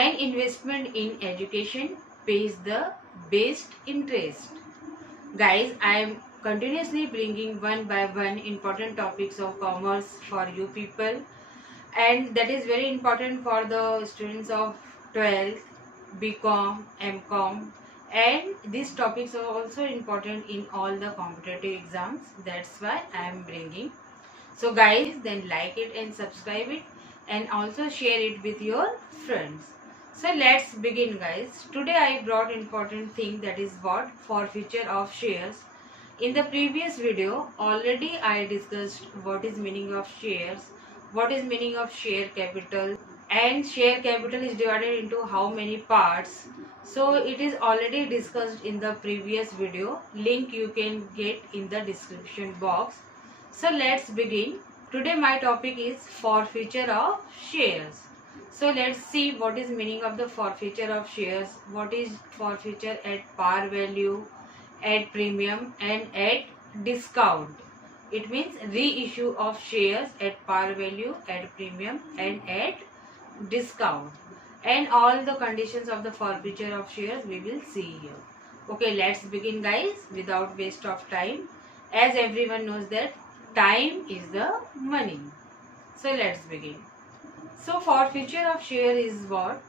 An investment in education pays the best interest. Guys, I am continuously bringing one by one important topics of commerce for you people, and that is very important for the students of 12th, BCom, MCom, and these topics are also important in all the competitive exams. That's why I am bringing. So guys, then like it and subscribe it, and also share it with your friends. So let's begin guys. Today I brought important thing, that is what? Forfeiture of shares. In the previous video already I discussed what is meaning of shares, what is meaning of share capital, and share capital is divided into how many parts. So it is already discussed in the previous video. Link you can get in the description box. So let's begin. Today my topic is forfeiture of shares. So let's see what is meaning of the forfeiture of shares. What is forfeiture at par value, at premium, and at discount? It means reissue of shares at par value, at premium, and at discount. And all the conditions of the forfeiture of shares we will see here. Okay, let's begin guys without waste of time. As everyone knows that time is the money. So let's begin. So forfeiture of share is what?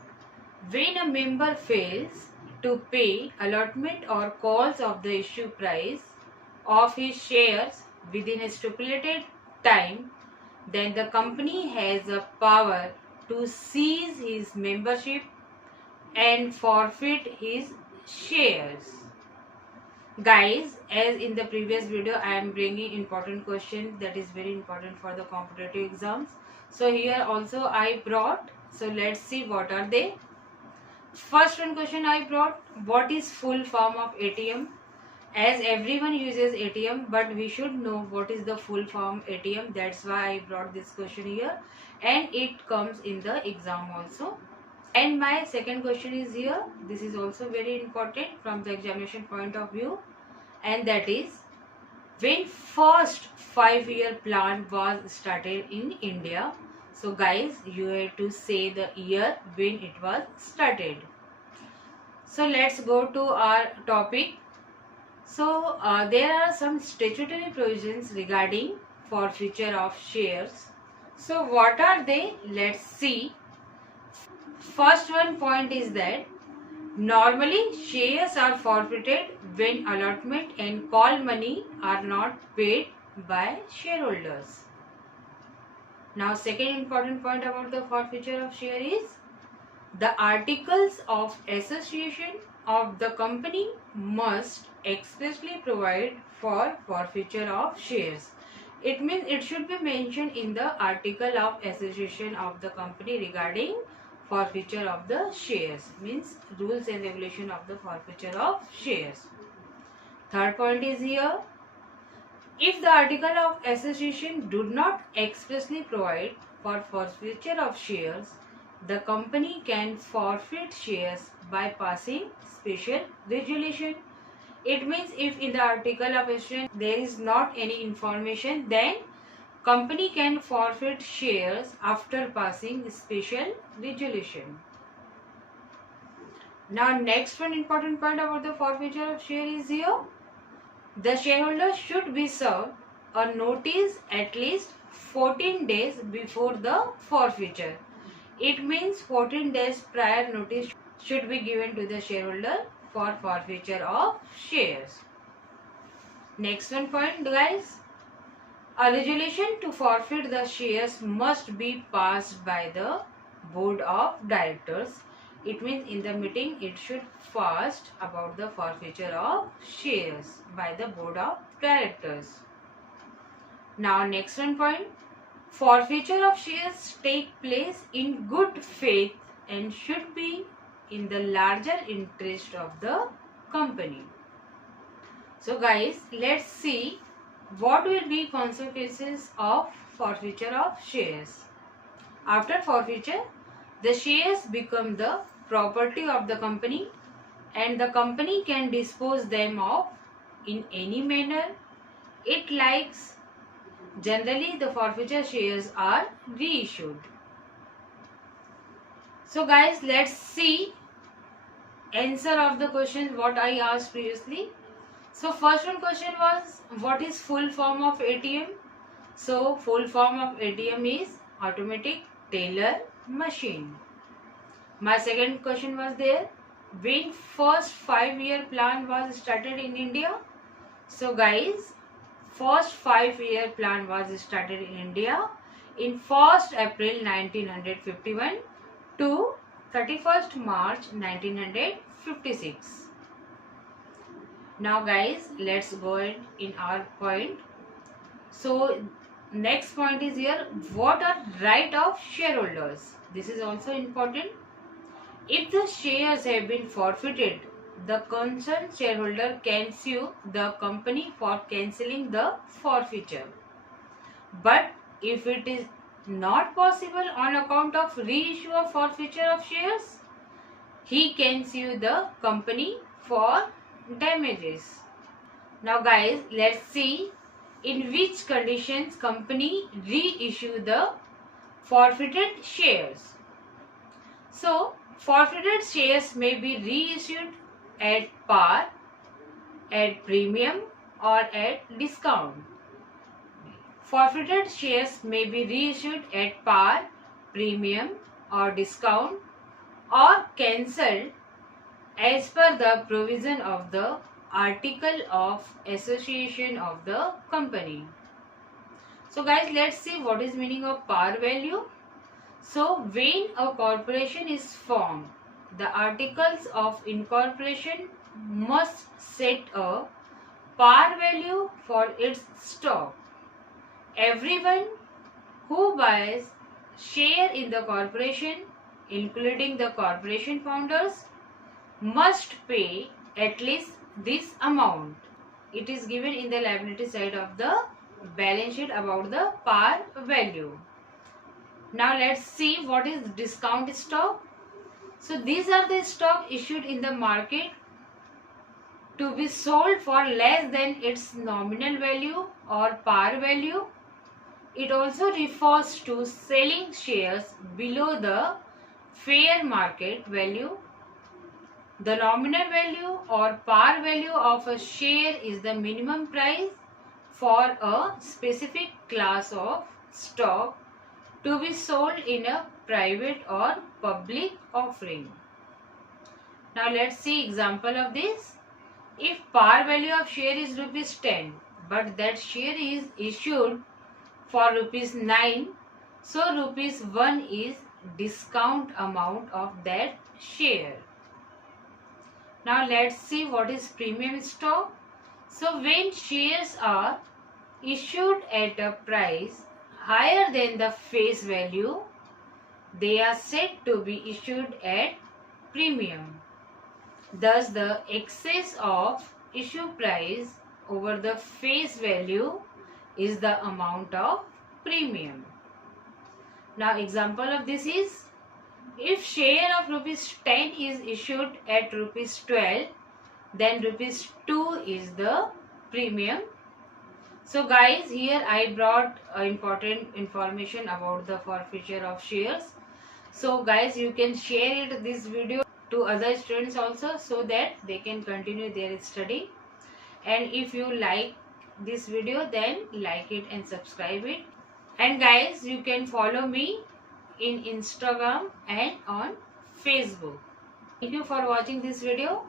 When a member fails to pay allotment or calls of the issue price of his shares within a stipulated time, then the company has a power to seize his membership and forfeit his shares. Guys, as in the previous video I am bringing important questions that is very important for the competitive exams. So here also I brought. So let's see what are they. First one question I brought, what is full form of ATM? As everyone uses ATM, but we should know what is the full form ATM. That's why I brought this question here, and it comes in the exam also. And my second question is here. This is also very important from the examination point of view, and that is, when first 5-year plan was started in India. So guys, you have to say the year when it was started. So let's go to our topic. So there are some statutory provisions regarding forfeiture of shares. So what are they? Let's see. First one point is that normally shares are forfeited when allotment and call money are not paid by shareholders. Now second important point about the forfeiture of share is the articles of association of the company must expressly provide for forfeiture of shares. It means it should be mentioned in the article of association of the company regarding forfeiture of the shares, means rules and regulation of the forfeiture of shares. Third point is here, if the article of association do not expressly provide for forfeiture of shares, the company can forfeit shares by passing special resolution. It means if in the article of association there is not any information, then company can forfeit shares after passing special resolution. Now next one important point about the forfeiture of share is here. The shareholder should be served a notice at least 14 days before the forfeiture. It means 14 days prior notice should be given to the shareholder for forfeiture of shares. Next one point guys, a resolution to forfeit the shares must be passed by the board of directors. It means in the meeting it should first about the forfeiture of shares by the board of directors. Now next one point, forfeiture of shares take place in good faith and should be in the larger interest of the company. So guys, let's see what will be consequences of forfeiture of shares. After forfeiture, the shares become the property of the company and the company can dispose them of in any manner it likes. Generally, the forfeiture shares are reissued. So guys, let's see answer of the question what I asked previously. So first one question was, what is full form of ATM? So full form of ATM is automatic teller machine. My second question was there, when first 5-year plan was started in India? So guys, first 5-year plan was started in India in 1st April 1951 to 31st March 1956. Now guys, let's go in our point. So next point is here, what are right of shareholders? This is also important. If the shares have been forfeited, the concerned shareholder can sue the company for cancelling the forfeiture. But if it is not possible on account of reissue of forfeiture of shares, he can sue the company for damages. Now guys, let's see in which conditions company reissue the forfeited shares. So forfeited shares may be reissued at par, at premium or at discount. Forfeited shares may be reissued at par, premium or discount, or cancelled as per the provision of the Article of Association of the company. So guys, let's see what is meaning of par value. So when a corporation is formed, the articles of incorporation must set a par value for its stock. Everyone who buys share in the corporation, including the corporation founders, must pay at least this amount. It is given in the liability side of the balance sheet about the par value. Now let's see what is discount stock. So these are the stock issued in the market to be sold for less than its nominal value or par value. It also refers to selling shares below the fair market value. The nominal value or par value of a share is the minimum price for a specific class of stock to be sold in a private or public offering. Now let's see example of this. If par value of share is rupees 10, but that share is issued for rupees 9, so rupees 1 is discount amount of that share. Now let's see what is premium stock. So when shares are issued at a price higher than the face value, they are said to be issued at premium. Thus the excess of issue price over the face value is the amount of premium. Now example of this is, if share of rupees 10 is issued at rupees 12, then rupees 2 is the premium. So guys, here I brought important information about the forfeiture of shares. So guys, you can share this video to other students also, so that they can continue their study. And if you like this video, then like it and subscribe it. And guys, you can follow me in Instagram and on Facebook. Thank you for watching this video.